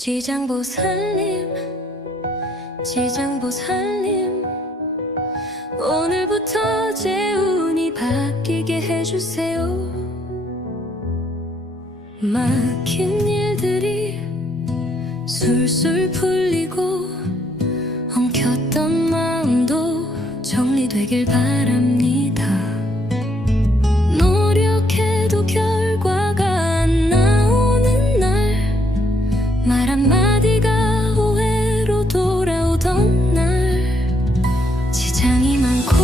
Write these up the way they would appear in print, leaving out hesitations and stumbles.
지장보살님, 지장보살님, 오늘부터 제 운이 바뀌게 해주세요. 막힌 일들이 술술 풀리고 엉켰던 마음도 정리되길 바랍니다. 노력해도 결과가 안 나오는 날, 말 한마디가 오해로 돌아오던 날, 지장이 많고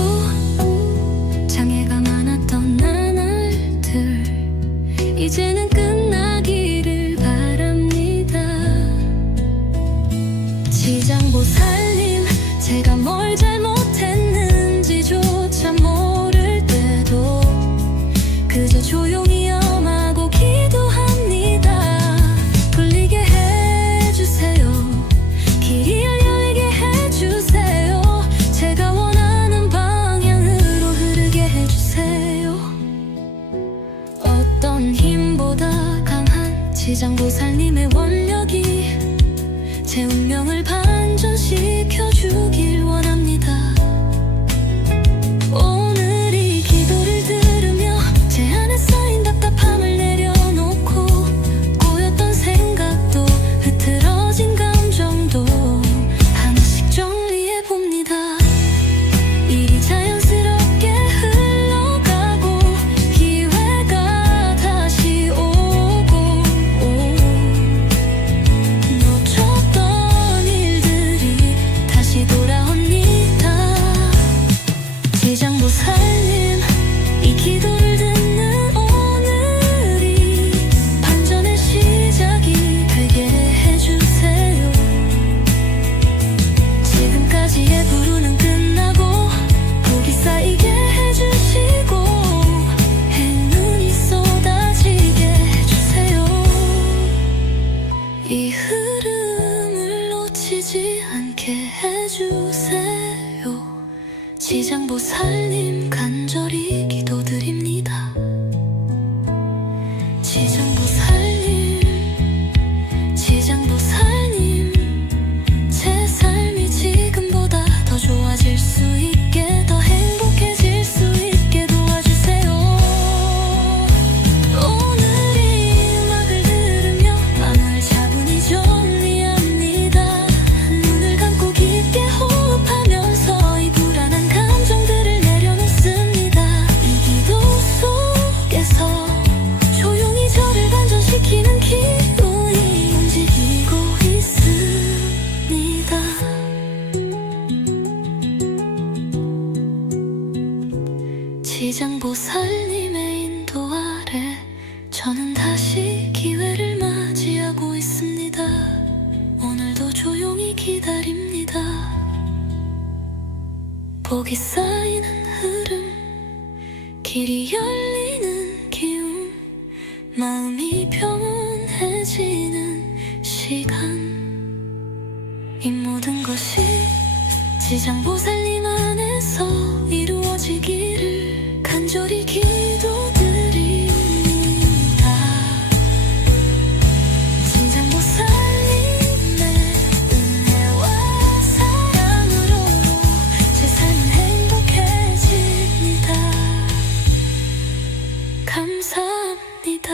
장애가 많았던 나날들 이제는 끝나기를 바랍니다. 지장보살님, 제가 뭘 잘못했는지조차 모를 때도 그저 조용히 염하고 기도합니다. 풀리게 해주세요. 길이 열리게 해주세요. 제가 원하는 방향으로 흐르게 해주세요. 어떤 힘보다 강한 지장보살님의 원력이 제 운명을 반전시켜주길 원합니다. 오늘 이 기도를 들으며 제 안에 쌓인 답답함을 내려놓고 꼬였던 생각도 흐트러진 감정도 하나씩 정리해봅니다. 일이 자연스럽게 흘러가고 기회가 다시 오고 놓쳤던 일들이 다시 돌아옵니다. 지장보살님, 이 기도를 듣는 오늘이 반전의 시작이 되게 해주세요. 지금까지의 불운은 끝나고 복이 쌓이게 해주시고 행운이 쏟아지게 해주세요. 이 흐름을 놓치지 않게 해주세요. 지장보살님, 간절히 기도드립니다. 지장보살님, 지장보살님, 제 삶이 지금보다 더 좋아질 수 있게, 더 행복해질 수 있게 도와주세요. 오늘 이 음악을 들으며 마음을 차분히 정리합니다. 눈을 감고 깊게 호흡하면서 이 불안한 감정들을 내려놓습니다. 이 기도 속에서 조용히 저를 반전시키는 기운이 움직이고 있습니다. 지장보살님의 인도 아래 저는 다시 기회를 맞이하고 있습니다. 오늘도 조용히 기다립니다. 복이 쌓이는 흐름, 길이 열리는 기운, 마음이 평온해지는 시간, 이 모든 것이 지장보살님 안에서 이루어지기를 간절히 기도드립니다. 지장보살님의 은혜와 사랑으로 제 삶은 행복해집니다. 감사합니다.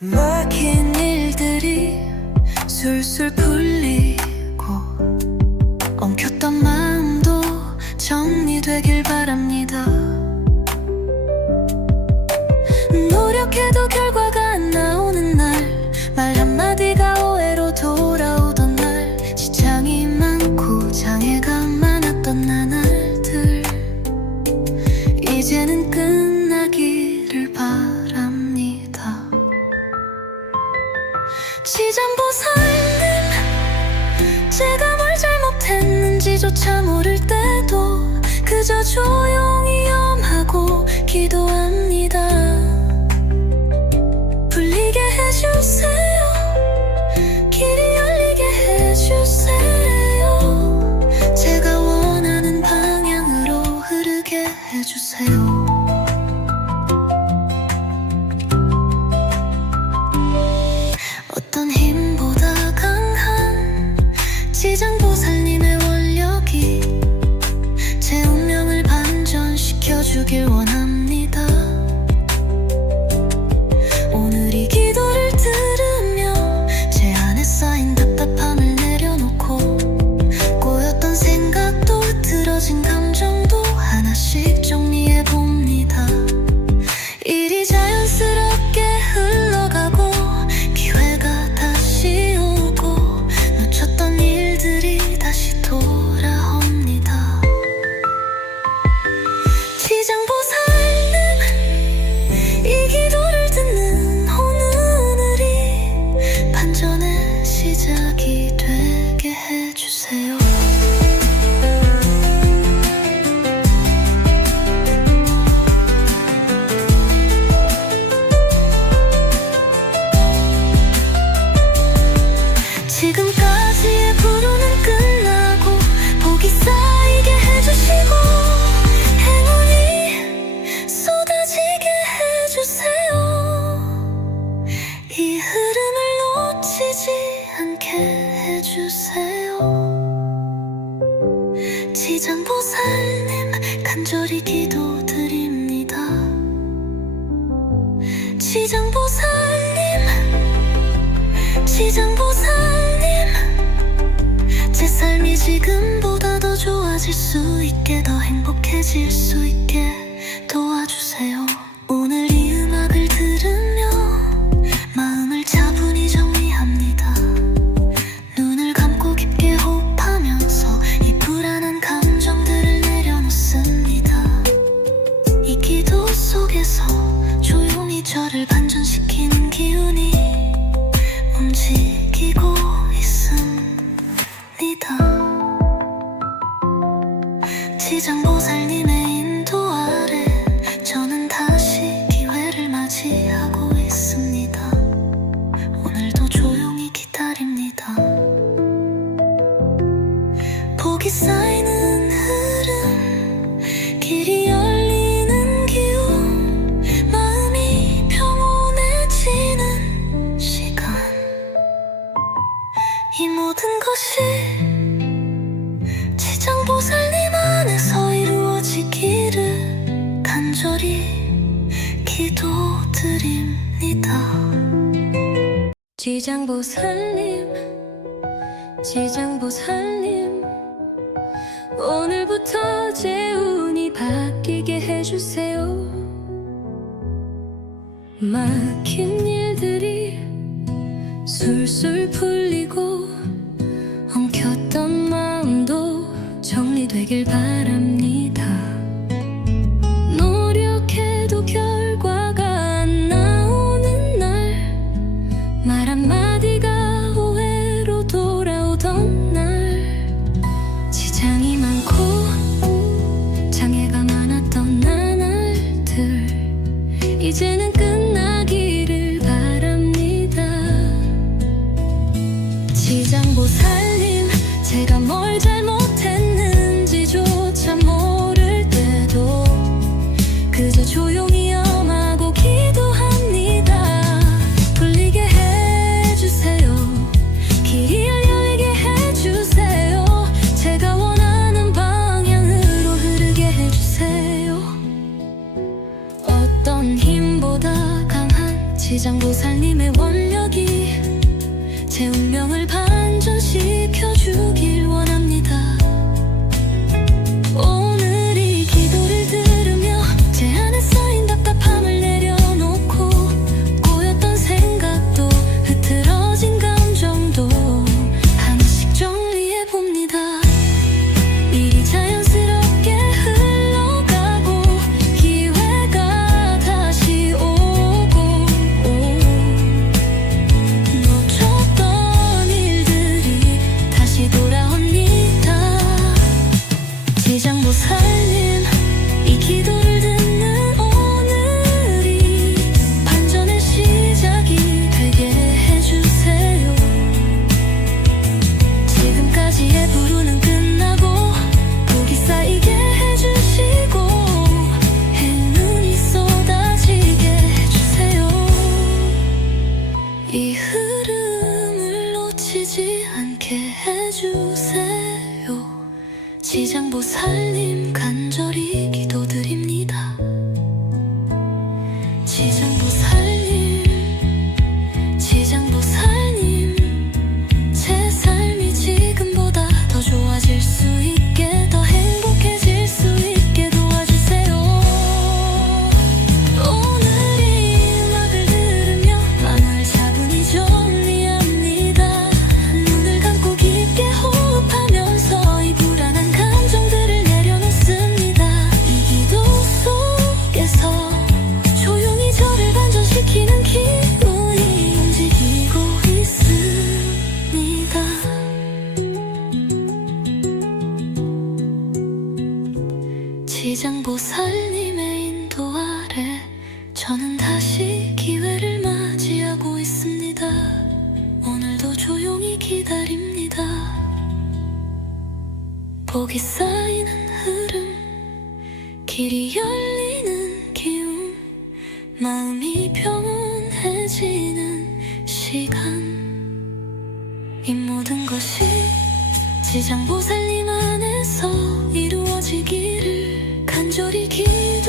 막힌 일들이 술술 풀리고 엉켰던 마음도 정리되길 바랍니다. 노력해도 결과가 안 나오는 날, 말 한마디가 오해로 돌아오던 날, 지장이 많고 장애가 많았던 나날들 이제는 끝나기를 바랍니다. 지장보살님, 제가 뭘 잘못했는지조차 모를 때도 그저 조용히 염하고 기도합니다. 풀리게 해주세요. 길이 열리게 해주세요. 제가 원하는 방향으로 흐르게 해주세요. 지장보살님 제 삶이 지금보다 더 좋아질 수 있게 더 행복해질 수 있게 도와주세요. 오늘 이 음악을 들으며 마음을 차분히 정리합니다. 눈을 감고 깊게 호흡하면서 이 불안한 감정들을 내려놓습니다. 이 기도 속에서 조용히 저를 반전시키는 기운이 움직이고 있습니다. 지장보살님의 인도 아래 저는 다시 기회를 맞이하고 있습니다. 오늘도 조용히 기다립니다. 복이 쌓이는 흐름, 길이 열리는 기운, 마음이 평온해지는 시간, 이 모든 것이 지장보살님 안에서 이루어지기를 간절히 기도드립니다. 지장보살님 오늘부터 제 운이 바뀌게 해주세요. 막힌 일들이 술술 풀리고 엉켰던 마음도 정리되길 바랍니다. 노력해도 결과가 안 나오는 날, 말 한마디가 오해로 돌아오던 날, 지장이 많고 장애가 많았던 나날들 이제는 끝나기를 바랍니다. 지장보살님 제가 뭘 잘못했는지조차 모를 때도 그저 조용히 염하고 기도합니다. 풀리게 해주세요. 길이 열리게 해주세요. 제가 원하는 방향으로 흐르게 해주세요. 어떤 힘보다 강한 지장보살님의 원력이 제 운명을 반전시켜주길 원합니다. 오늘 이 기도를 들으며 제 안에 쌓인 답답함을 내려놓고 꼬였던 생각도 흐트러진 감정도 하나씩 정리해봅니다. 일이 자연스럽게 흘러가고 기회가 다시 오고 놓쳤던 일들이 다시 돌아옵니다. 지장보살님 이 기도를 듣는 오늘이 반전의 시작이 되게 해주세요. 지금까지의 불운은 끝나고 복이 쌓이게 해주시고 행운이 쏟아지게 해주세요. 이 흐름을 놓치지 않게 해주세요. 지장보살님 간절히 기도드립니다. 지장보살님 제 삶이 지금보다 더 좋아질 수 있게 더 행복해질 수 있게 도와주세요. 오늘 이 음악을 들으며 마음을 차분히 정리합니다. 눈을 감고 깊게 호흡하면서 이 불안한 감정들을 내려놓습니다. 이 기도 속에서 조용히 저를 반전시키는 기운이 움직이고 있습니다. 지장보살님의 인도 아래 저는 다시 기회를 맞이하고 있습니다. 오늘도 조용히 기다립니다. 복이 쌓이는 흐름, 길이 열리는 기운, 마음이 평온해지는 시간, 이 모든 것이 지장보살님 안에서 이루어지기를 간절히 기도드립니다.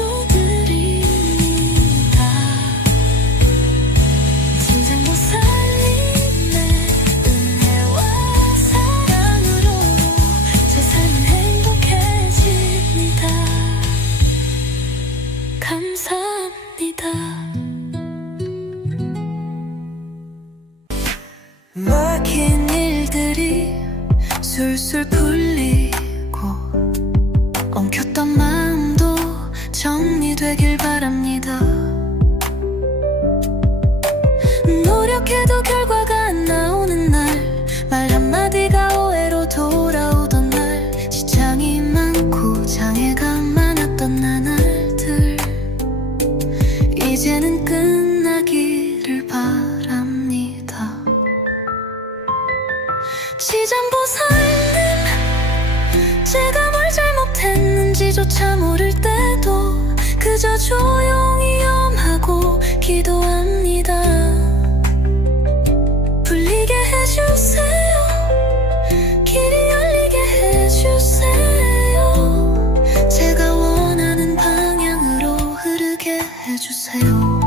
조차 모를 때도 그저 조용히 염하고 기도합니다. 불리게 해주세요. 길이 열리게 해주세요. 제가 원하는 방향으로 흐르게 해주세요.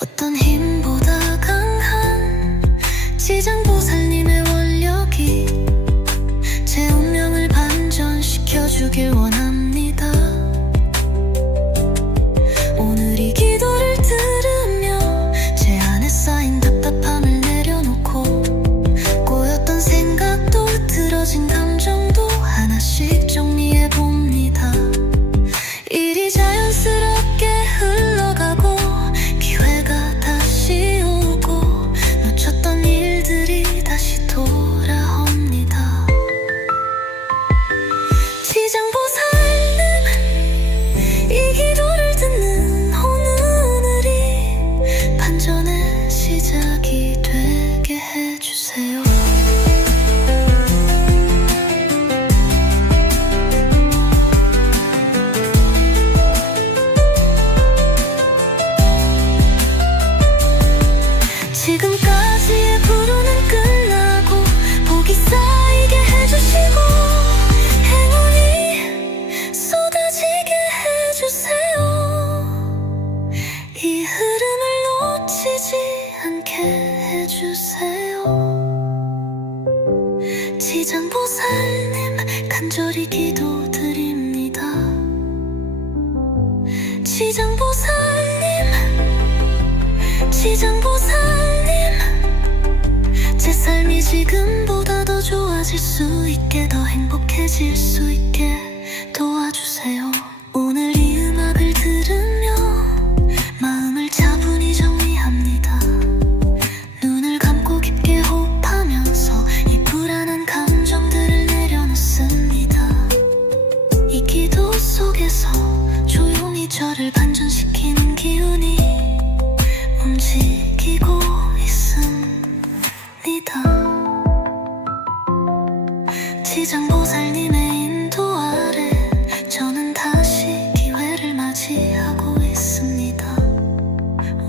어떤 힘보다 강한 지장보살님의 원력이 제 운명을 반전시켜주길 원합니다. 오늘 이 기도를 들으며 제 안에 쌓인 답답함을 내려놓고 꼬였던 생각도 흐트러진 감정도 하나씩 정리해봅니다. 일이 자연스럽게 흘러가고 기회가 다시 오고 놓쳤던 일들이 다시 돌아옵니다. 지장보살님, 이 기도를 듣는 오늘이 반전의 시작이 되게 해주세요. 지금까지의 불운은 끝나고 복이 쌓이게 해주시고 행운이 쏟아지게 해주세요. 이 흐름을 놓치지 않게 해주세요. 지장보살님, 간절히 기도드립니다. 지장보살님, 지장보살님, 제 삶이 지금보다 더 좋아질 수 있게, 더 행복해질 수 있게 도와주세요. 오늘 이 음악을 들으며 마음을 차분히 정리합니다. 눈을 감고 깊게 호흡하면서 이 불안한 감정들을 내려놓습니다. 이 기도 속에서 조용히 저를 반전시키는 기운이 움직이고 있습니다. 지장보살님의 인도 아래 저는 다시 기회를 맞이하고 있습니다.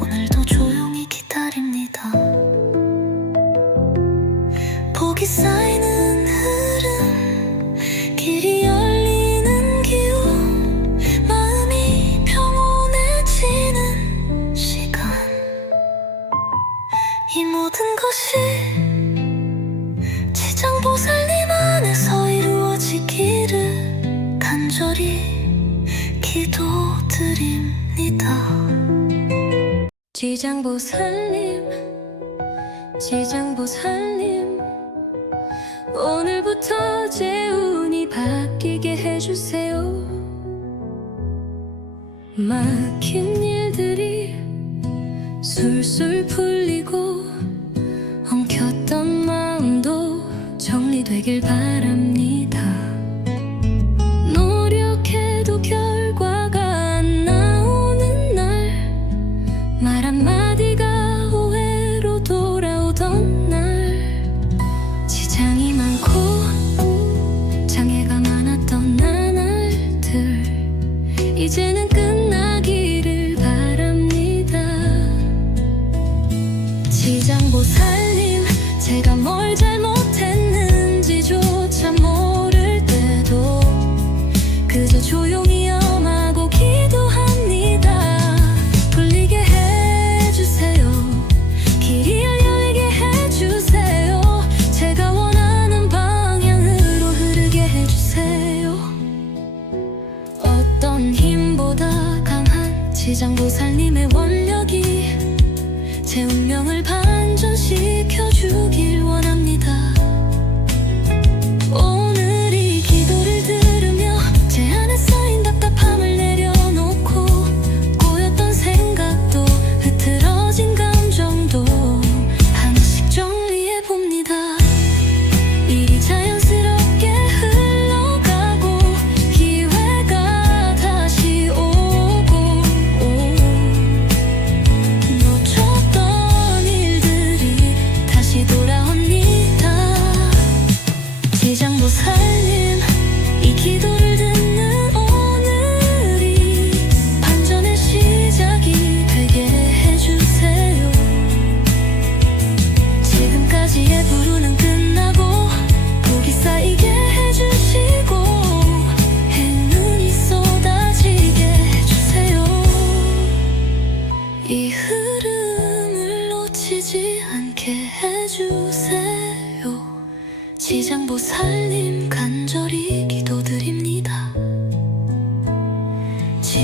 오늘도 조용히 기다립니다. 복이 쌓이는 흐름, 길이 열리는 기운, 마음이 평온해지는 시간, 이 모든 것이 지장보살님 안에서 이루어지기를 간절히 기도드립니다. 지장보살님, 지장보살님, 오늘부터 제 운이 바뀌게 해주세요. 막힌 일들이 술술 풀리고 엉켰던 마음도 정리되길 바랍니다. 노력해도 결과가 안 나오는 날, 말 한마디가 오해로 돌아오던 날, 지장이 많고 장애가 많았던 나날들 이제는 끝나기를 바랍니다. 지장보살님, 제가 뭘 잘못했는지조차 모를 때도 그저 조용히 염하고 기도합니다. 불리게 해주세요. 길이 열리게 해주세요. 제가 원하는 방향으로 흐르게 해주세요. 어떤 힘보다 강한 지장보살님의 원력이 제 운명을 반전시켜주길 원합니다. 오늘 이 기도를 들으며 제 안에 쌓인 답답함을 내려놓고 꼬였던 생각도 흐트러진 감정도 하나씩 정리해봅니다. 일이 자연스럽게 흘러가고 기회가 다시 오고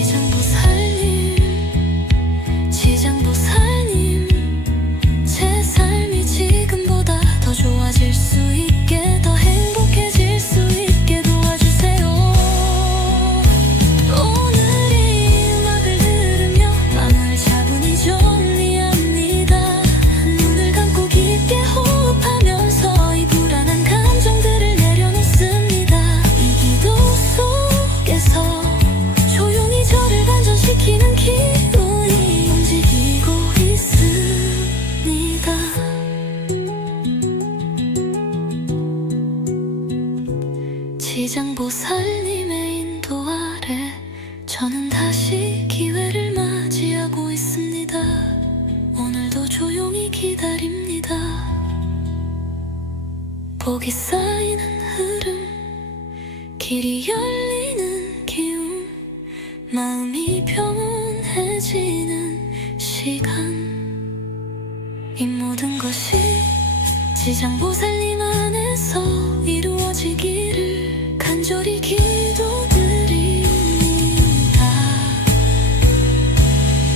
지장보살님, 지장보살님, 제 삶이 지금보다 더 좋아질 수 있게, 더 행복해질 수 있게 도와주세요. 오늘 이 음악을 들으며 마음을 차분히 정리합니다. 눈을 감고 깊게 호흡하면서 이 불안한 감정들을 내려놓습니다. 이 기도 속에서 조용히 저를 반전시키는 기운이 움직이고 있습니다. 지장보살님의 인도 아래 저는 다시 기회를 맞이하고 있습니다. 오늘도 조용히 기다립니다. 복이 쌓이는 흐름, 길이 열리는 기운, 마음이 평온해지는 시간, 이 모든 것이 지장보살님 안에서 이루어지기를 간절히 기도드립니다.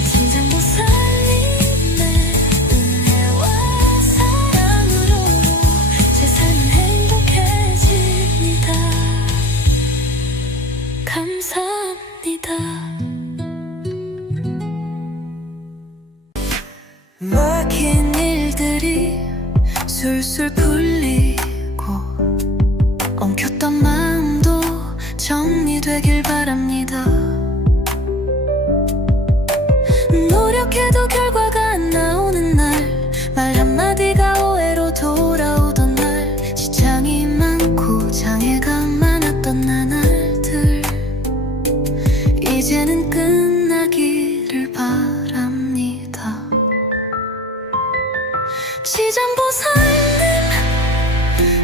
지장보살님의 은혜와 사랑으로 제 삶은 행복해집니다. 감사합니다. 막힌 일들이 술술 풀리고 엉켰던 마음도 정리되길 바랍니다. 노력해도 결과가 안 나오는 날, 말 한마디가 오해로 돌아오던 날, 지장이 많고 장애가 많았던 나날들, 이제는 끝나기를 바랍니다. 지장보살님,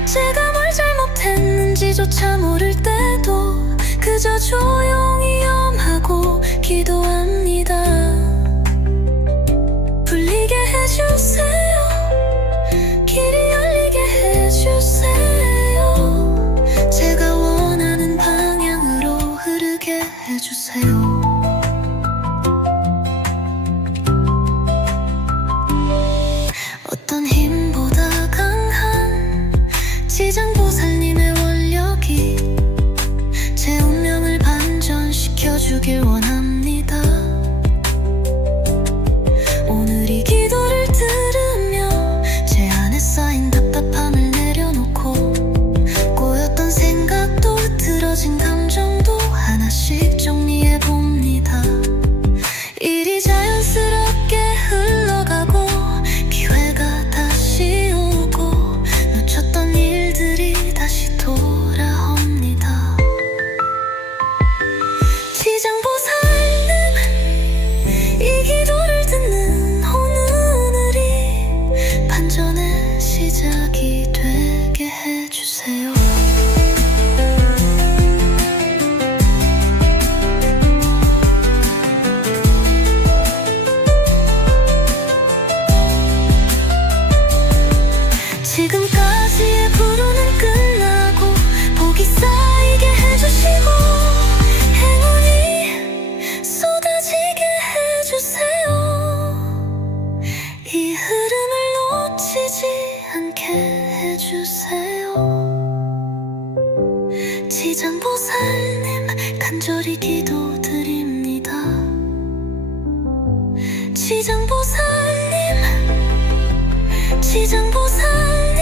제가 뭘 잘못했는지조차 모를 때도 그저 조용히 염하고 기도합니다. 풀리게 해주세요. 길이 열리게 해주세요. 제가 원하는 방향으로 흐르게 해주세요. 어떤 힘보다 강한 지장보살님의 원력이 제 운명을 반전시켜주길 원합니다. 오늘 이 기도를 들으며 제 안에 쌓인 답답함을 내려놓고 꼬였던 생각도 흐트러진 감정도 하나씩 정리해봅니다. 일이 자연스럽게 흘러가고 기회가 다시 오고 놓쳤던 일들이 다시 돌아옵니다. 지장보살님, 이 기도를 듣는 오늘이 반전의 시작이 되게 해주세요. 지금까지의 불운은 끝나고 복이 쌓이게 해주시고 행운이 쏟아지게 해주세요. 이 흐름을 놓치지 않게 해주세요. 지장보살님, 간절히 기도드립니다. 지장보살님, 지장보살님,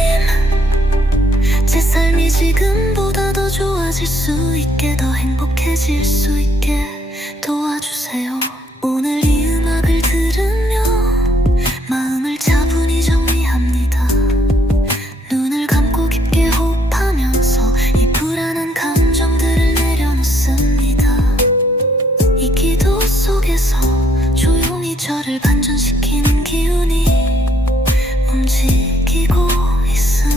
제 삶이 지금보다 더 좋아질 수 있게, 더 행복해질 수 있게 도와주세요. 오늘 이 음악을 들으며 마음을 차분히 정리합니다. 눈을 감고 깊게 호흡하면서 이 불안한 감정들을 내려놓습니다. 이 기도 속에서 조용히 저를 반전시키는 기운이 움직이고 있습니다.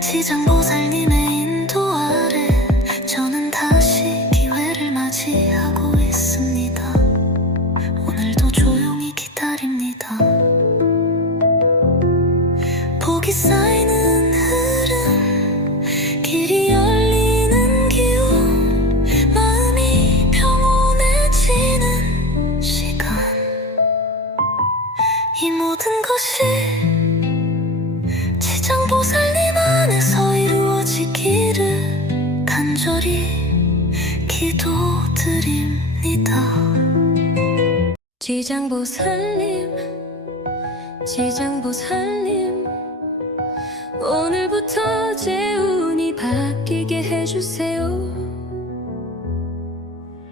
지장보살님의 인도 아래 저는 다시 기회를 맞이하고 있습니다. 오늘도 조용히 기다립니다. 복이 쌓이는 흐름, 길이 열리는 길, 간절히 기도드립니다. 지장보살님, 지장보살님, 오늘부터 제 운이 바뀌게 해주세요.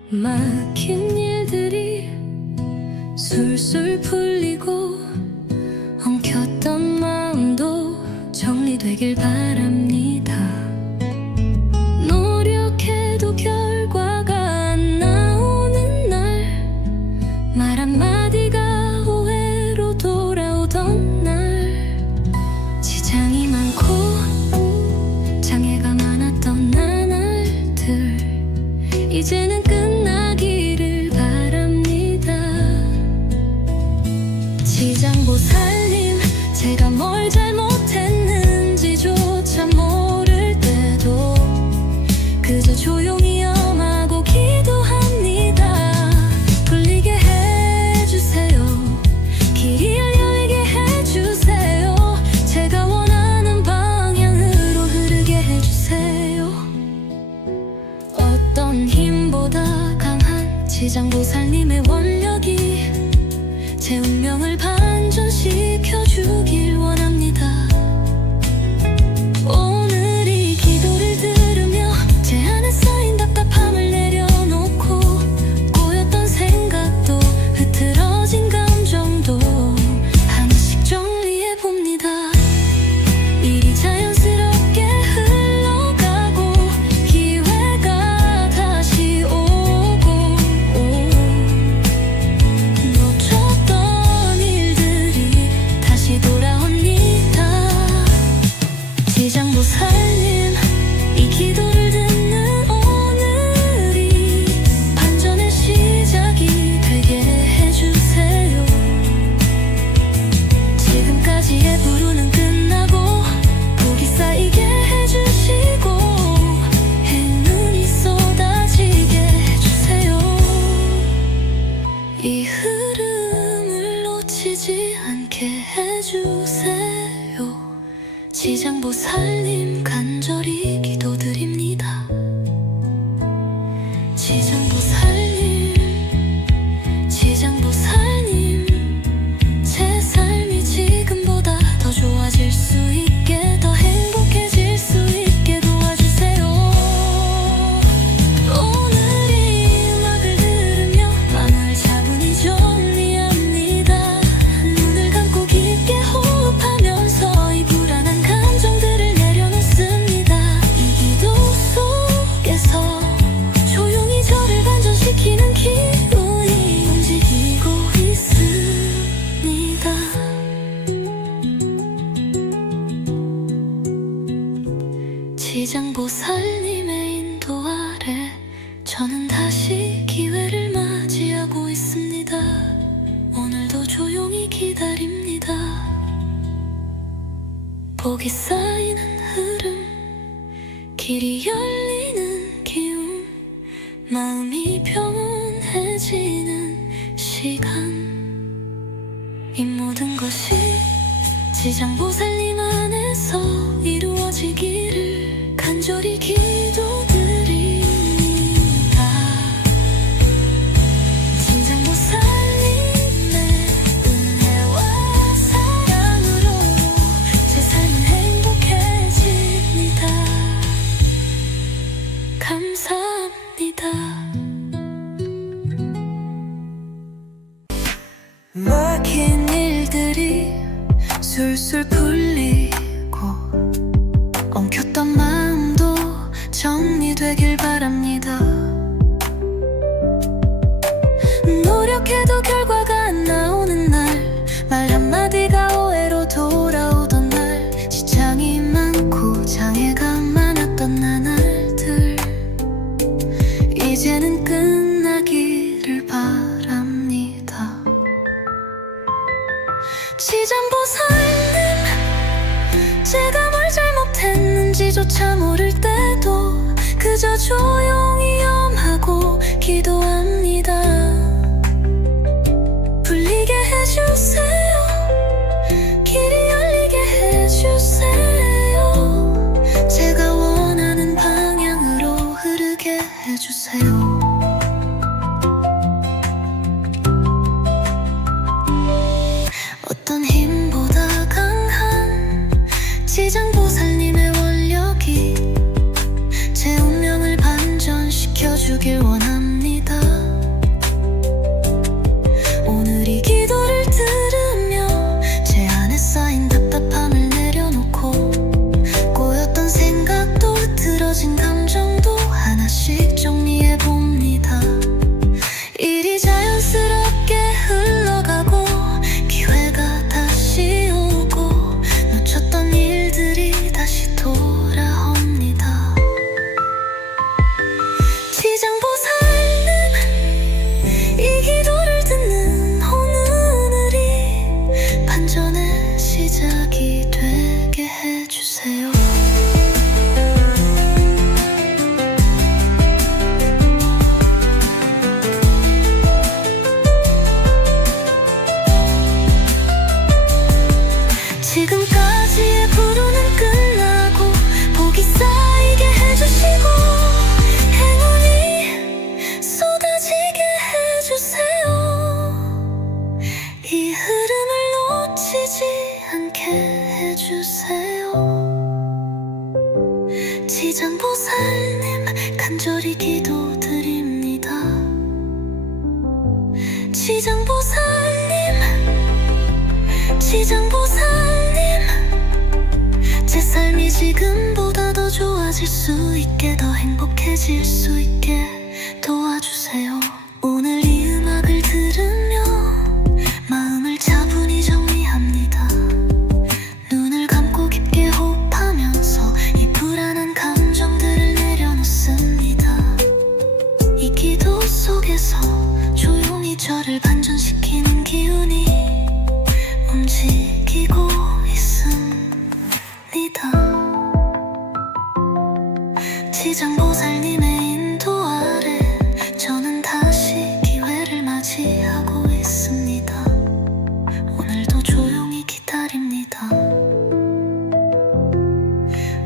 막힌 일들이 술술 풀리고 엉켰던 마음도 정리되길 바랍니다. 노력해도 결과가 안 나오는 날, 말 한마디가 오해로 돌아오던 날, 지장이 많고 장애가 많았던 나날들 이제는 끝나기를 바랍니다. 지장보살님, 제가 뭘 잘못했는지조차 모를 때도 그저 조용히 염하고 기도합니다. 풀리게 해주세요. 길이 열려있게 해주세요. 제가 원하는 방향으로 흐르게 해주세요. 어떤 힘보다 강한 지장보살님의 원력이 제 운명을 반전시켜주길 원합니다. 오늘 이 기도를 들으며 제 안에 쌓인 답답함을 내려놓고 꼬였던 생각도 흐트러진 감정도 하나씩 정리해봅니다. 일이 자연스럽게 흘러가고 기회가 다시 오고 놓쳤던 일들이 다시 돌아옵니다. 지장보살님, 이 기도를 듣는 오늘이 반전의 시작이 되게 해주세요. 지금까지의 불운은 끝나고 복이 쌓이게 해주시고 행운이 쏟아지게 해주세요. 이 흐름을 놓치지 않게 해주세요. 지장보살님, 간절히 기도드립니다. 지장보살님, 지장보살님, 제 삶이 지금보다 더 좋아질 수 있게, 더 행복해질 수 있게 도와주세요. 오늘 이 음악을 들으며 마음을 차분히 정리합니다. 눈을 감고 깊게 호흡하면서 이 불안한 감정들을 내려놓습니다. 이 기도 속에서 조용히 저를 반전시키는 기운이 움직이고 있습니다. 지장보살님의 인도 아래 저는 다시 기회를 맞이하고 있습니다. 오늘도 조용히 기다립니다. 복이 쌓이는 흐름, 길이 열리는 기운, 마음이 평온해지는 시간, 이 모든 것이 지장보살님 안에서 이루어지기를 간절히 기도드립니다. 지장보살님의 은혜와 사랑으로 제 삶은 행복해집니다. 감사합니다. 막힌 일들이 술술 풀리고 엉켰던 마음도 정리되길 바랍니다. 노력해도 결과가 안 나오는 날, 말 한마디가 오해로 돌아오던 날, 지장이 많고 장애가 많았던 나날들 이제는 끝나기를 바랍니다. 지장보살님, 제가 뭘 잘못했는지조차 모를 때도 그저 조용히 염하고 기도합니다. 풀리게 해주세요. 길이 열리게 해주세요. 제가 원하는 방향으로 해주세요. 어떤 힘보다 강한 지장보살님의 원력이 제 운명을 반전시켜주길 원합니다. 오늘 이 기도를 들으며 제 안에 쌓인 답답함을 내려놓고 꼬였던 생각도 흐트러진 감정도 하나씩 정리해봅니다. 일이 자연스럽게 흘러가고 기회가 다시 오고 놓쳤던 일들이 다시 돌아옵니다. 지장보살님, 이 기도를 듣는 오늘이 반전의 시작이 되게 해주세요. 지금까지의 부르는 끝나고 복이 쌓이게 해주시고 행운이 쏟아지게 해주세요. 이 흐름을 놓치지 않게 해주세요. 지장보살님, 간절히 기도드립니다. 지장보살님, 제 삶이 지금보다 더 좋아질 수 있게, 더 행복해질 수 있게 도와주세요. 오늘 이 음악을 들으며 마음을 차분히 정리합니다. 눈을 감고 깊게 호흡하면서 이 불안한 감정들을 내려놓습니다. 이 기도 속에서 조용히 저를 반전시키는 기운이 움직이고 있습니다. 지장보살님의 인도 아래 저는 다시 기회를 맞이하고 있습니다. 오늘도 조용히 기다립니다.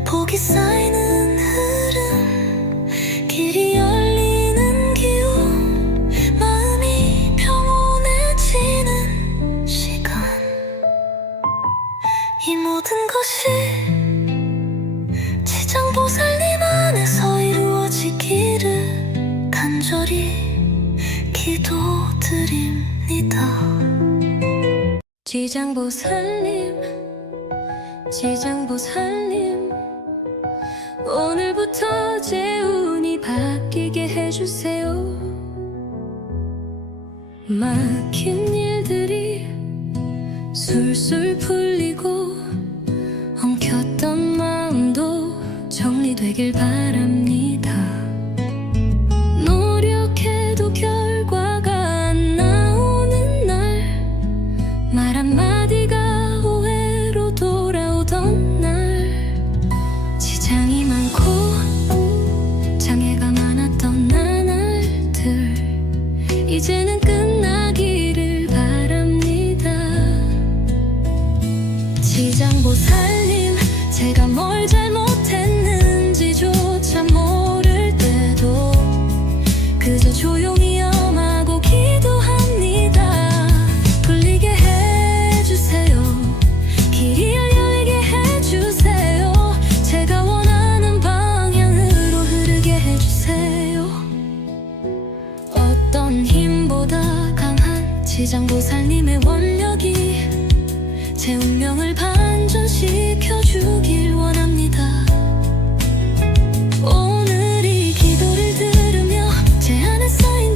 복이 쌓이는 흐름, 길이 열리는 기운, 마음이 평온해지는 시간, 이 모든 것이 지장보살님 안에서 이루어지기를 간절히 기도드립니다. 지장보살님, 오늘부터 제 운이 바뀌게 해주세요. 막힌 일들이 술술 풀리고 엉켰던 마음도 정리되길 바랍니다. 노력해도 결과가 안 나오는 날, 말 한마디가 오해로 돌아오던 날, 지장이 많고 장애가 많았던 나날들 이제는 끝나기를 바랍니다. 지장보살님, 제가 뭘 잘못했는지조차 모를 때도 그저 조용히 염하고 기도합니다. 풀리게 해주세요. 길이 열려있게 해주세요. 제가 원하는 방향으로 흐르게 해주세요. 어떤 힘보다 강한 지장보살님의 원력이 제 운명을 반전시켜주길 원합니다. 오늘 이 기도를 들으며 제 안에 쌓인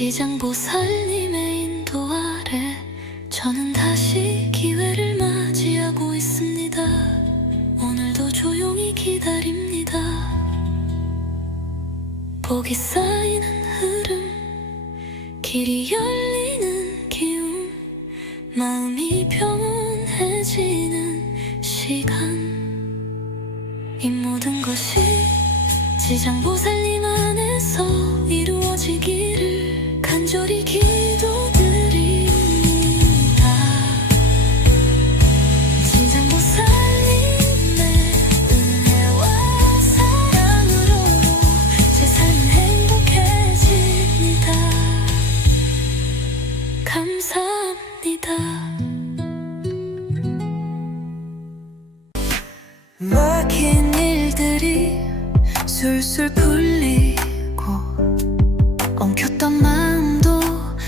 지장보살님의 인도 아래 저는 다시 기회를 맞이하고 있습니다. 오늘도 조용히 기다립니다. 복이 쌓이는 흐름, 길이 열리는 기운, 마음이 평온해지는 시간, 이 모든 것이 지장보살님 안에서 이루어지기를 간절히 기도드립니다. 지장보살님의 은혜와 사랑으로 제 삶은 행복해집니다. 감사합니다. 막힌 일들이 술술 풀리고 엉켰던 마음도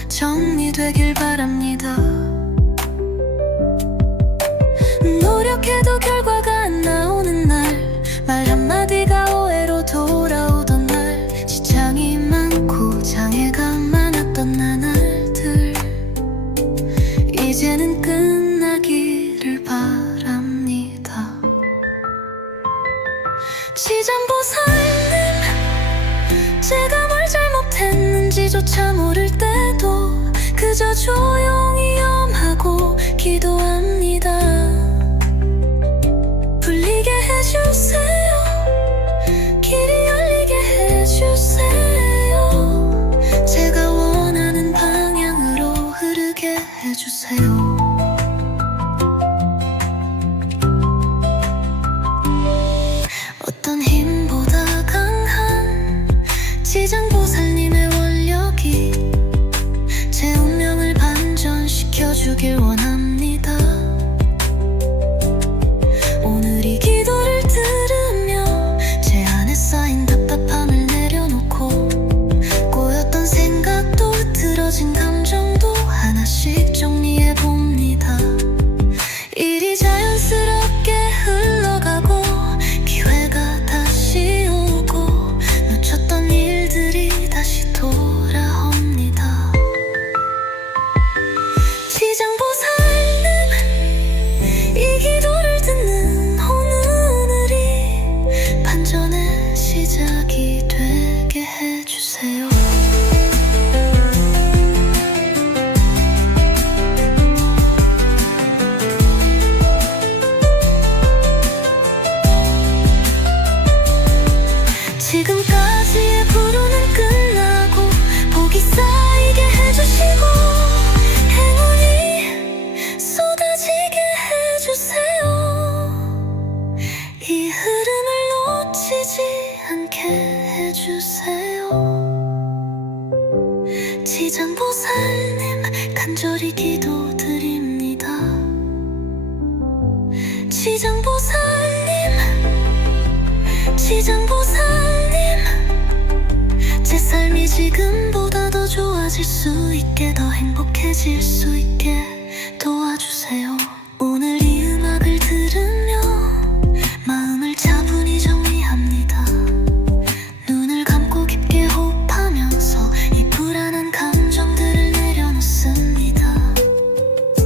정리되길 바랍니다. 노력해도 결과가 안 나오는 날, 말 한마디가 오해로 돌아오던 날, 지장이 많고 장애가 많았던 나날들, 이제는 끝나기를 바랍니다. 지장보살님, 제가 뭘 잘못했는지조차 모를 때도 그저 조용히 염하고 기도합니다. 풀리게 해주세요. 길이 열리게 해주세요. 제가 원하는 방향으로 흐르게 해주세요. 어떤 힘보다 강한 지장보살님의 원력이 제 운명을 반전시켜주길 원합니다. 오늘 이 기도를 들으며 제 안에 쌓인 답답함을 내려놓고 꼬였던 생각도 흐트러진 감정도 하나씩 정리해봅니다. 일이 자연스럽게 흘러가고 기회가 다시 오고 놓쳤던 일들이 다시 돌아옵니다. 지장보살님, 이 기도를 듣는 오늘이 반전의 시작이 되게 해주세요. 지금까지의 불운은 끝나고 복이 쌓이게 해주시고 행운이 쏟아지게 해주세요. 이 흐름을 놓치지 않게 해주세요. 지장보살님, 간절히 기도드립니다. 지장보살님, 지장보살님, 제 삶이 지금보다 더 좋아질 수 있게, 더 행복해질 수 있게 도와주세요. 오늘 이 음악을 들으며 마음을 차분히 정리합니다. 눈을 감고 깊게 호흡하면서 이 불안한 감정들을 내려놓습니다.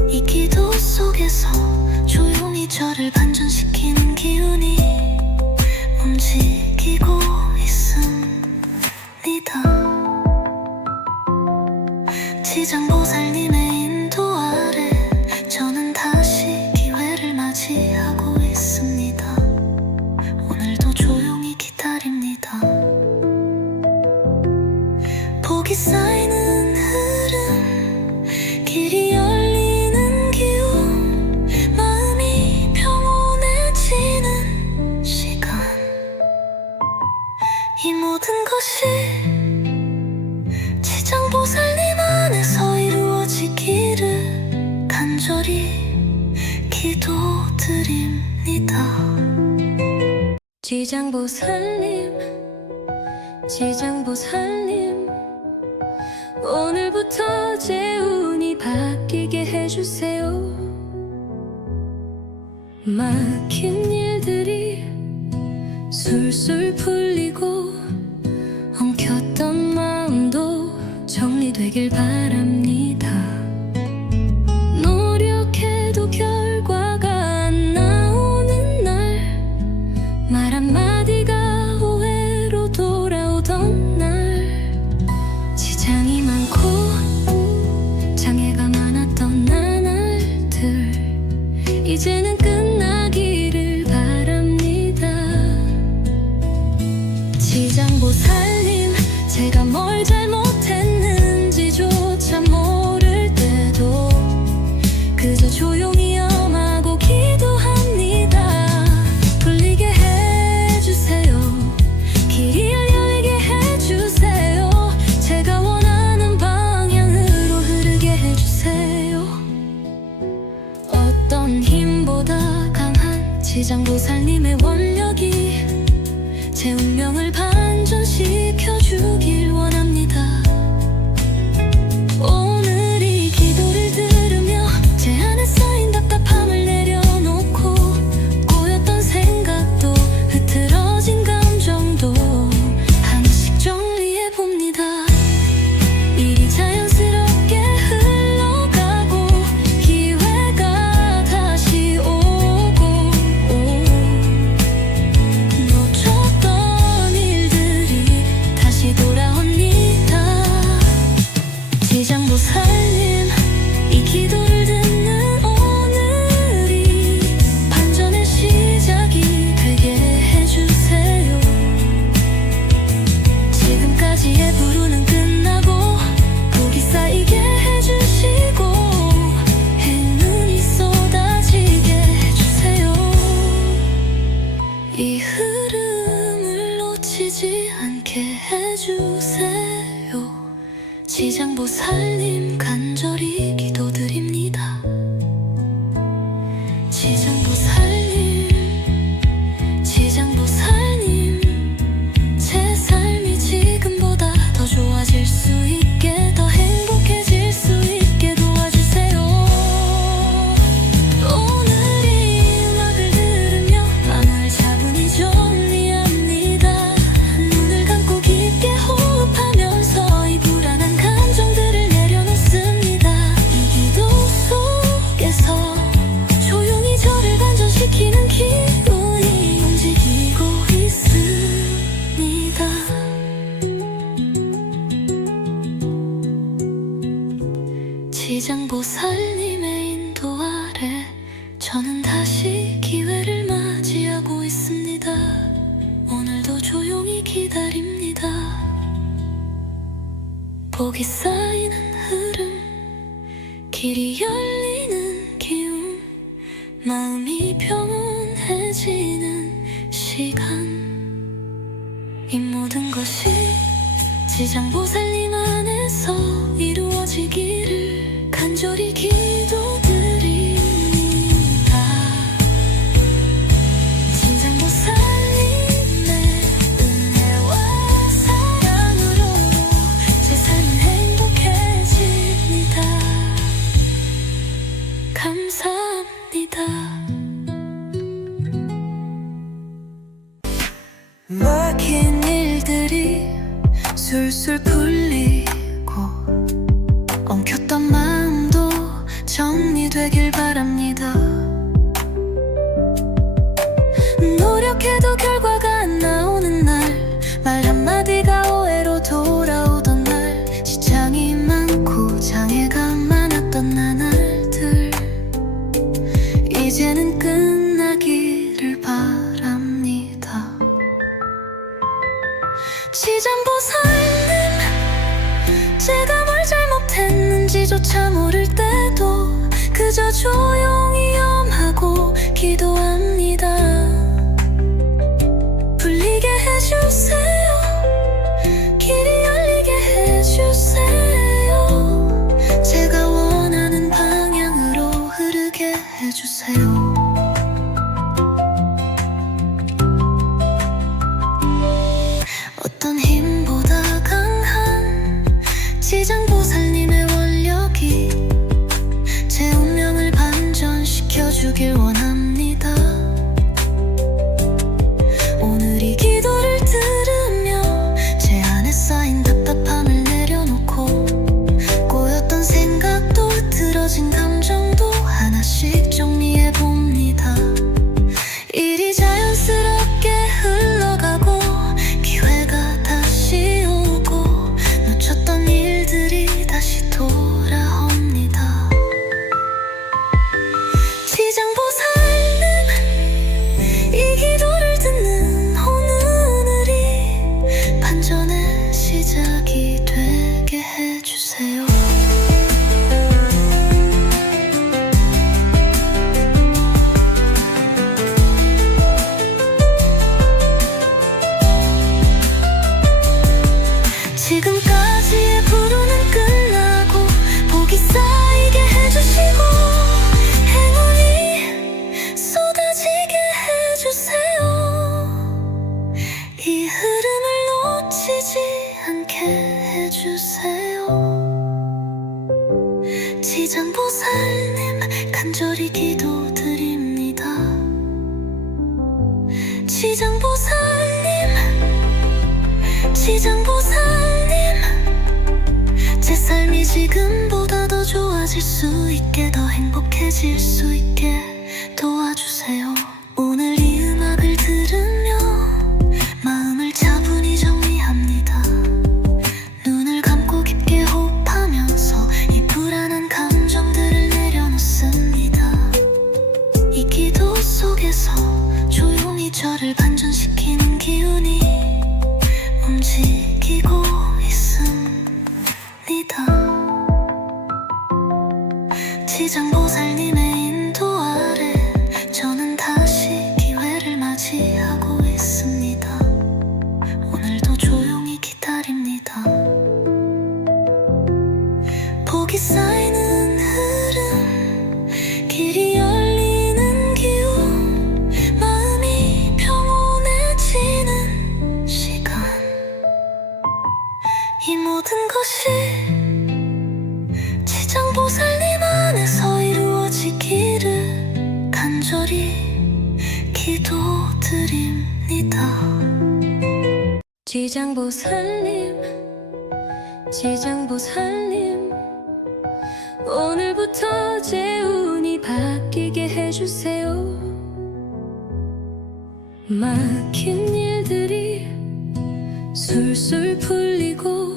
이 기도 속에서 조용히 저를 반전시키는 기운이 움직이고 있습니다. 지장보살님의 인도 아래 저는 다시 기회를 맞이하고 있습니다. 오늘도 조용히 기다립니다. 복이 쌓이는 흐름, 길이 열리는 기운, 마음이 평온해지는 시간, 이 모든 것이 지장보살님 안에서 이루어지기를 간절히 기도드립니다. 지장보살님, 지장보살님, 오늘부터 제 운이 바뀌게 해주세요. 막힌 일들이 술술 풀리고 엉켰던 마음도 정리 정리되길 바랍니다. 노력해도 결과가 안 나오는 날, 말 한마디가 오해로 돌아오던 날, 지장이 많고 장애가 많았던 나날들, 이제는 끝나기를 바랍니다. 지장보살님, 제가 뭘 잘못했는지조차 모를 때도 그저 조용히 염하고 기도합니다. 풀리게 해주세요. 길이 열리게 해주세요. 제가 원하는 방향으로 흐르게 해주세요. 어떤 힘보다 강한 지장보살님의 원력이 제 운명을 반전시켜주길 원합니다. 오늘 이 기도를 들으며 제 안에 쌓인 답답함을 내려놓고 꼬였던 생각도 흐트러진 감정도 하나씩 정리해봅니다. 일이 자연스럽게 흘러가고 기회가 다시 오고, 놓쳤던 일들이 다시 돌아옵니다. 지장보살님, 이 기도를 듣는 오늘이 반전의 시작이 되게 해주세요. 지금까지의 불운은 끝나고 복이 쌓이게 해주시고 행운이 쏟아지게 해주세요. 이 흐름을 놓치지 않게 해주세요. 지장보살님, 간절히 기도드립니다. 지장보살님, 지장보살님, 제 삶이 지금보다 더 좋아질 수 있게, 더 행복해질 수 있게 도와주세요. 오늘 이 음악을 들으며 마음을 차분히 정리합니다. 눈을 감고 깊게 호흡하면서 이 불안한 감정들을 내려놓습니다. 이 기도 속에서 조용히 저를 반전시키는 기운이 움직이고 있습니다. 지장보살님의 인도 아래 저는 다시 기회를 맞이하고 있습니다. 오늘도 조용히 기다립니다. 복이 쌓이는 흐름, 길이 열리는 기운, 마음이 평온해지는 시간, 이 모든 것이 지장보살님 안에서 이루어지기를 간절히 기도드립니다. 지장보살님의 은혜와 사랑으로 제 삶은 행복해집니다. 감사합니다. 막힌 일들이 술술 풀리고 엉켰던 마음도 정리되길 바랍니다. 노력해도 결과가 안 나오는 날, 말 한마디가 오해로 돌아오던 날, 지장이 많고 장애가 많았던 나날들, 이제는 끝나기를 바랍니다. 지장보살님, 제가 뭘 잘못했는지조차 모를 때도 그저 조용히 염하고 기도합니다. 풀리게 해주세요. 길이 열리게 해주세요. 제가 원하는 방향으로 흐르게 해주세요. 어떤 힘보다 강한 지장보살님의 원력이 제 운명을 반전시켜주길 원합니다. 지장보살님 간절히 기도드립니다. 지장보살님 제 삶이 지금보다 더 좋아질 수 있게, 더 행복해질 수 있게 도와주세요. 오늘 이 음악을 들으며 마음을 차분히 정리합니다. 눈을 감고 깊게 호흡하면서 이 불안한 감정들을 내려놓습니다. 이 기도 속에서 조용히 저를 반전시키는 기운이 움직이고 있습니다. 지장보살님의 인도 아래 저는 다시 기회를 맞이하고 있습니다. 오늘도 조용히 기다립니다. 복이 쌓이는 흐름, 길이 열리는 기운, 마음이 평온해지는 시간, 이 모든 것이 지장보살님 안에서 이루어지기를 간절히 기도드립니다. 지장보살님 오늘부터 제 운이 바뀌게 해주세요. 막힌 일들이 술술 풀리고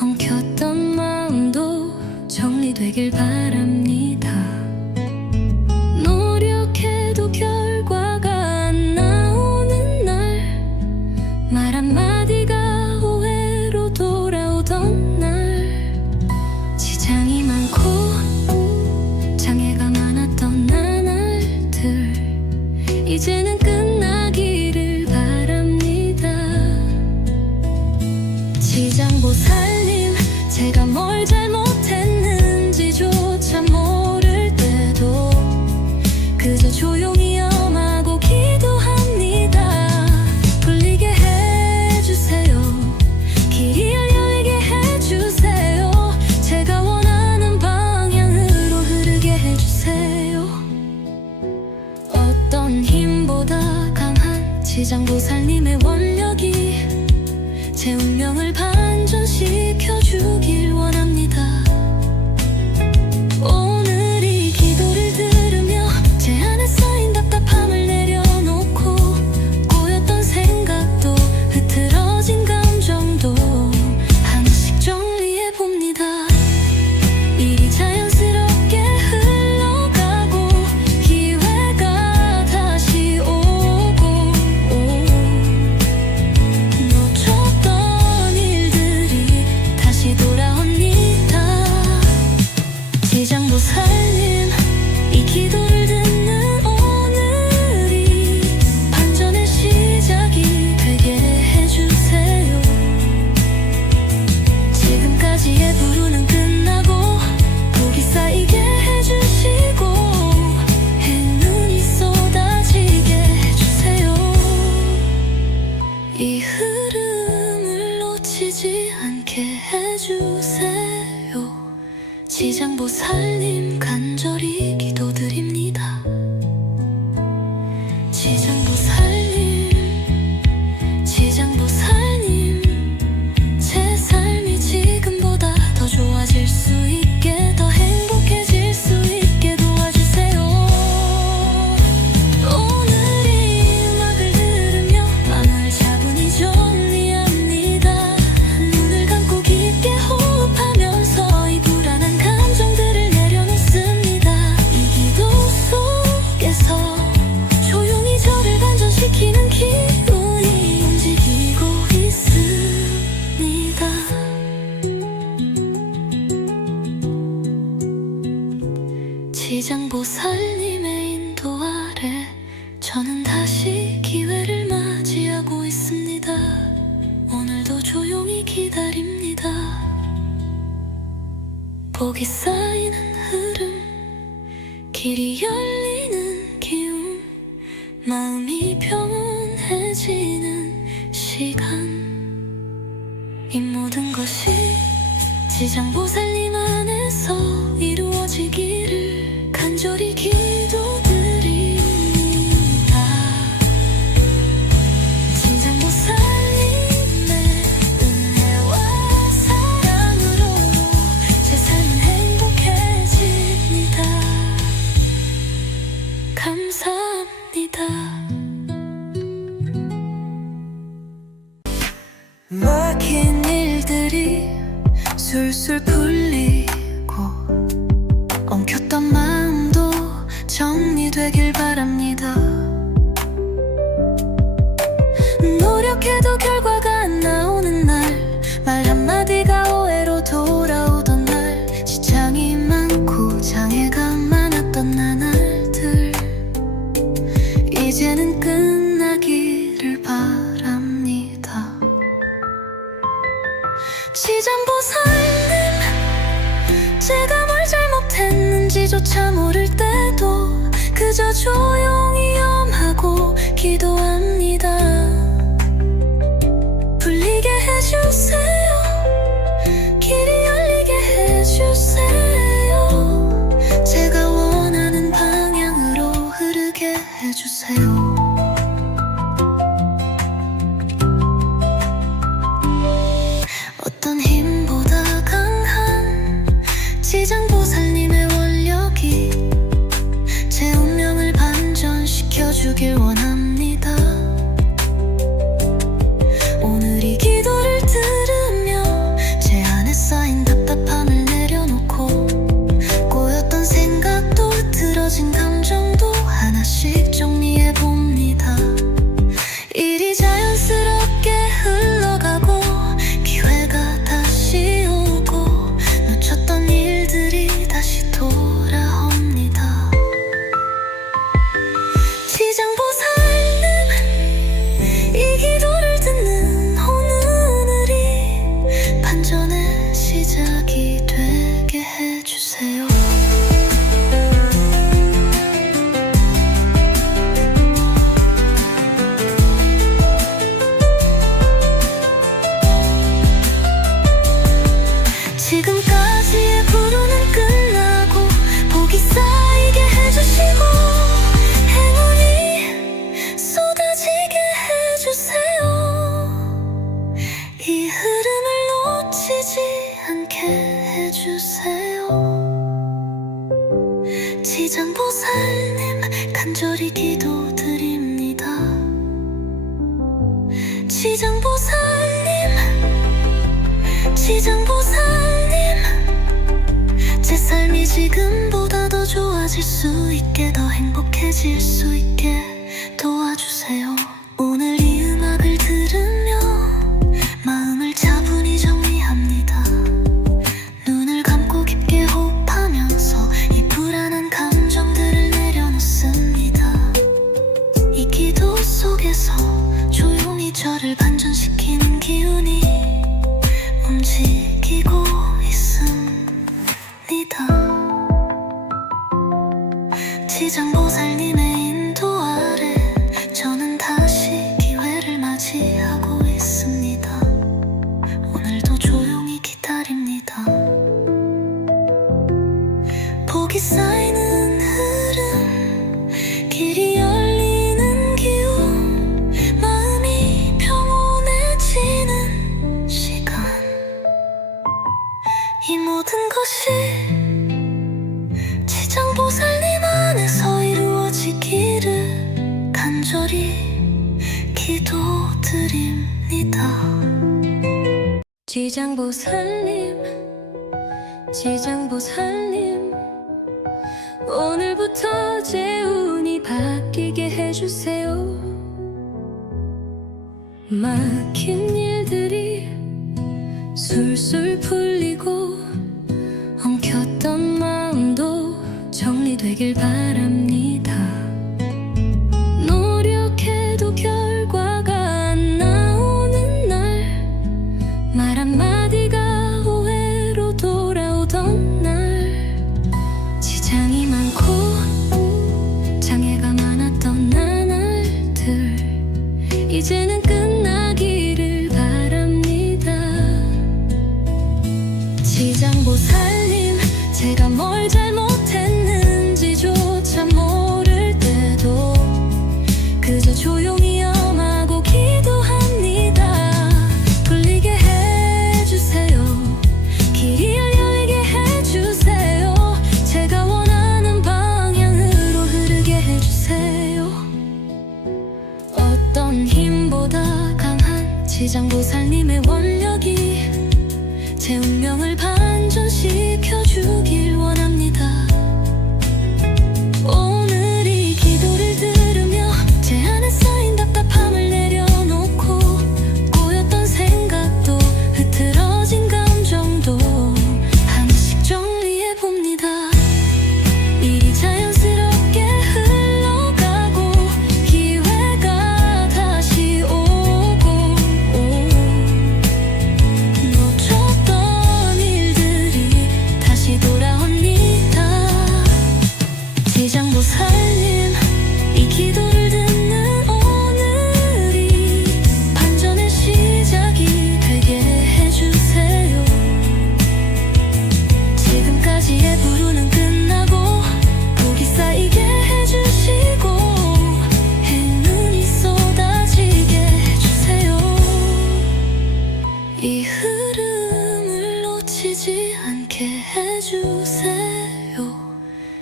엉켰던 마음도 정리되길 바랍니다. 노력해도 결과가 안 나오는 날, 말 한마디가 오해로 돌아오던 날, 지장이 많고 장애가 많았던 나날들 이제는 끝나기를 바랍니다. 지장보살님, 제가 뭘 잘못했는지조차 모를 때도 그저 조용히 염하고 기도합니다. 풀리게 해주세요. 길이 열려있게 해주세요. 제가 원하는 방향으로 흐르게 해주세요. 어떤 힘보다 강한 지장보살님의 원력이 제 운명을 반전시켜주길 원합니다. 오늘 이 기도를 들으며 제 안에 쌓인 답답함을 내려놓고 꼬였던 생각도 흐트러진 감정도 하나씩 정리해봅니다. 일이 자연스럽게 흘러가고 기회가 다시 오고 놓쳤던 일들이 다시 돌아옵니다. 지장보살님, 이 기도를 듣는 오늘이 반전의 시작이 되게 해주세요. 지금까지의 불운은 끝나고 복이 쌓이게 해주시고 행운이 쏟아지게 해주세요. 이 흐름을 놓치지 않게 해주세요. 지장보살님 간절히 기도드립니다. 지장보살님 제 삶이 지금보다 더 좋아질 수 있게, 더 행복해질 수 있게 도와주세요. 오늘 이 음악을 들으며 마음을 차분히 정리합니다. 눈을 감고 깊게 호흡하면서 이 불안한 감정들을 내려놓습니다. 이 기도 속에서 조용히 저를 반전시키는 기운이 움직이고 있습니다. 지장보살님의 인도 아래 저는 다시 기회를 맞이하고 있습니다. 오늘도 조용히 기다립니다. 복이 쌓이는 흐름, 길이 열리는 기운, 마음이 평온해지는 시간, 이 모든 것이 지장보살님 안에서 이루어집니다. 이루어지기를 간절히 기도드립니다. 진장보살님의 은혜와 사랑으로 제 삶은 행복해집니다. 감사합니다. 막힌 일들이 술술 풀리고 엉켰던 마음도 정리되길 바랍니다. 노력해도 결과가 안 나오는 날, 말 한마디가 오해로 돌아오던 날, 지장이 많고 장애가 많았던 나날들, 이제는 끝나기를 바랍니다. 지장보살님, 제가 뭘 잘못했는지조차 모를 때도 그저 조용히 염하고 기도합니다. 풀리게 해주세요. 길이 열리게 해주세요. 제가 원하는 방향으로 흐르게 해주세요. 어떤 힘보다 강한 지장보살님의 원력이 제 운명을 반전시켜주길 원합니다. 오늘 이 기도를 들으며 제 안에 쌓인 답답함을 내려놓고 꼬였던 생각도 흐트러진 감정도 하나씩 정리해봅니다. 일이 자연스럽게 흘러가고 기회가 다시 오고 놓쳤던 일들이 다시 돌아옵니다. 지장보살님, 이 기도를 듣는 오늘이 반전의 시작이 되게 해주세요. 지금까지의 불운은 끝나고 복이 쌓이게 해주시고 행운이 쏟아지게 해주세요. 이 흐름을 놓치지 않게 해주세요. 지장보살님, 간절히 기도드립니다. 지장보살님, 제 삶이 지금보다 더 좋아질 수 있게, 더 행복해질 수 있게 도와주세요. 오늘 이 음악을 들으며 마음을 차분히 정리합니다. 눈을 감고 깊게 호흡하면서 이 불안한 감정들을 내려놓습니다. 이 기도 속에서 조용히 저를 반전시키는 기운이 움직이고 있습니다. 지장보살님의 인도 아래 저는 다시 기회를 맞이하고 있습니다. 오늘도 조용히 기다립니다. 복이 쌓이는 흐름, 길이 열리는 기운, 마음이 평온해지는 시간, 이 모든 것이 지장보살님 안에서 이루어지기를 간절히 기도드립니다. 지장보살님, 오늘부터 제 운이 바뀌게 해주세요. 막힌 일들이 술술 풀리고 엉켰던 마음도 정리되길 바랍니다. 노력해도 결과가 안 나오는 날, 말 한마디가 오해로 돌아오던 날, 지장이 많고 장애가 많았던 나날들, 이제는 끝나기 제가 뭘 잘못했는지조차 모를 때도 그저 조용히 염하고 기도합니다. 풀리게 해주세요. 길이 열리게 해주세요. 제가 원하는 방향으로 흐르게 해주세요. 어떤 힘보다 강한 지장보살님의 원력이 제 운명을 반전시켜주길 원합니다. 오늘 이 기도를 들으며 제 안에 쌓인 답답함을 내려놓고 꼬였던 생각도 흐트러진 감정도 하나씩 정리해봅니다. 일이 자연스럽게 흘러가고 기회가 다시 오고 놓쳤던 일들이 다시 돌아옵니다. 지장보살님, 이 기도를 듣는 오늘이 반전의 시작이 되게 해주세요. 지금까지의 불운은 끝나고 복이 쌓이게 해주시고 행운이 쏟아지게 해주세요. 이 흐름을 놓치지 않게 해주세요.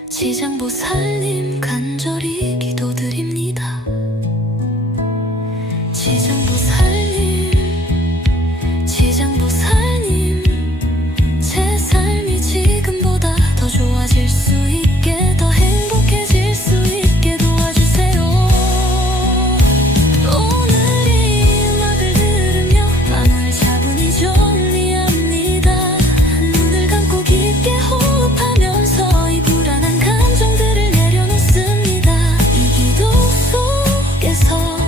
지장보살님 간절히 기도드립니다. 지장보살님, 지장보살님, 제 삶이 지금보다 더 좋아질 수 있게, 더 행복해질 수 있게 도와주세요. 오늘 이 음악을 들으며 마음을 차분히 정리합니다. 눈을 감고 깊게 호흡하면서 이 불안한 감정들을 내려놓습니다. 이 기도 속에서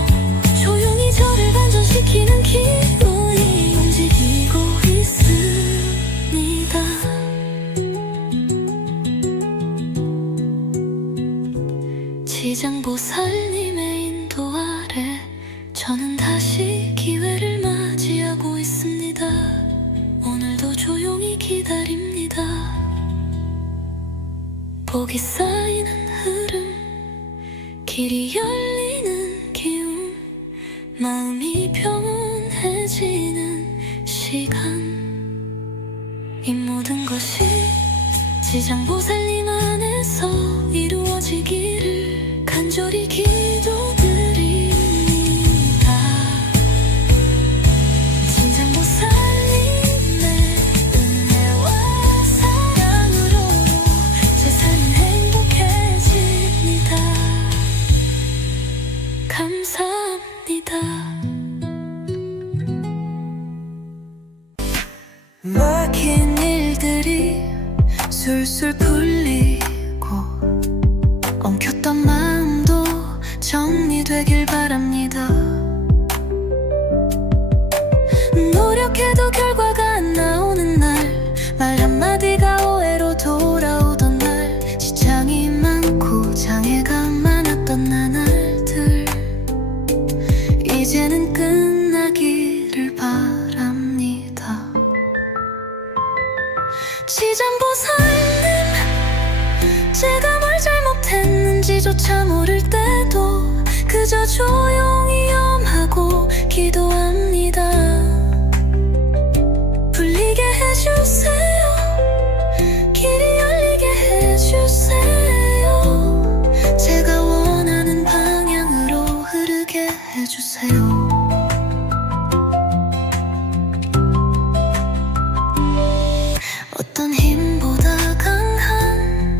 조용히 저를 반전시키는 기운이 움직이고 있습니다. 지장보살님의 인도 아래 저는 다시 기회를 맞이하고 있습니다. 오늘도 조용히 기다립니다. 복이 쌓이는 흐름, 길이 열리는 기운, 마음이 평온해지는 시간, 이 모든 것이 지장보살님 안에서 이루어지기를 간절히 기도드립니다. 지장보살님의 은혜와 사랑으로 제 삶은 행복해집니다. 감사합니다. 막힌 일들이 술술 풀리고 엉켰던 마음도 정리되길 바랍니다. 노력해도 결과가 안 나오는 날, 말 한마디가 오해로 돌아오던 날, 지장이 많고 장애가 많았던 나날들 이제는 끝나기를 바랍니다. 지장보살님, 제가 뭘 잘못했는지조차 모를 때도 그저 조용히 염하고 기도합니다. 풀리게 해주세요. 길이 열리게 해주세요. 제가 원하는 방향으로 흐르게 해주세요. 어떤 힘보다 강한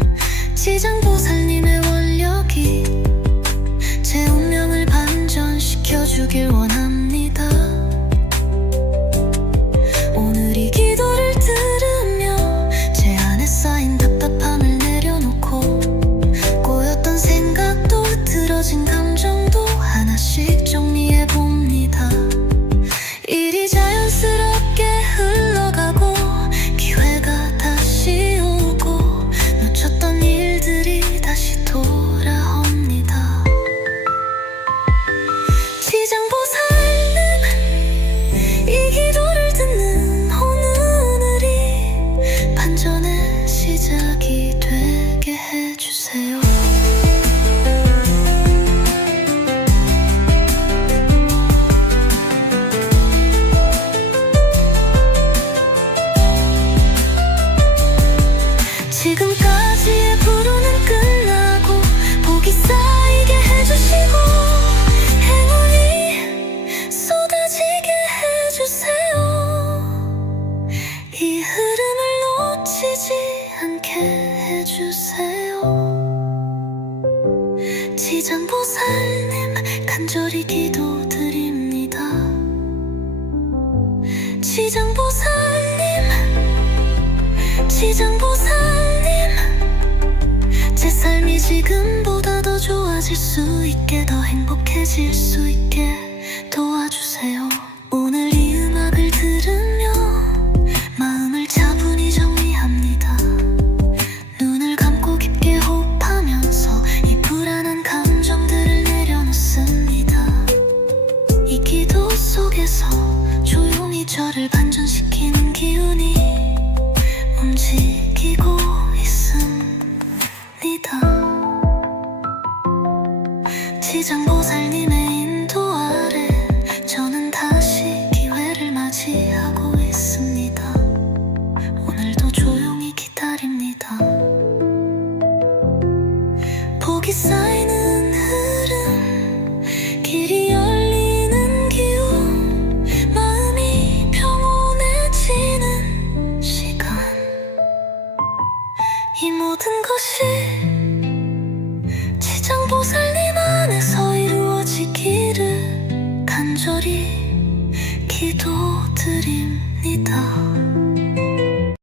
지장보살님의 원력이 제 운명을 반전시켜주길 원합니다. 오늘 이 기도를 들으며 제 안에 쌓인 답답함을 내려놓고 꼬였던 생각도 흐트러진 감정도 하나씩 정리해봅니다. 일이 자연스럽게 흘러가고 기회가 다시 오고 놓쳤던 일들이 전에 시작이 되게 해주세요. 지금까지의 불운은 끝나고 복이 쌓이게 해주시고 행운이 쏟아지게 해주세요. 이 흐름을 놓치지 않게 해주세요. 지장보살님 간절히 기도드립니다. 지장보살님 제 삶이 지금보다 더 좋아질 수 있게, 더 행복해질 수 있게 도와주세요. 오늘 이 음악을 들으며 마음을 차분히 정리합니다. 눈을 감고 깊게 호흡하면서 이 불안한 감정들을 내려놓습니다. 이 기도 속에서 조용히 저를 반전시키는 기운이 움직이고 있습니다. 지장보살님의 인도 아래 저는 다시 기회를 맞이하고 있습니다. 오늘도 조용히 기다립니다. 복이 쌓이는 흐름, 길이 열리는 기운, 마음이 평온해지는 시간, 이 모든 것이 지장보살님 안에서 이루어지기를 간절히 기도드립니다.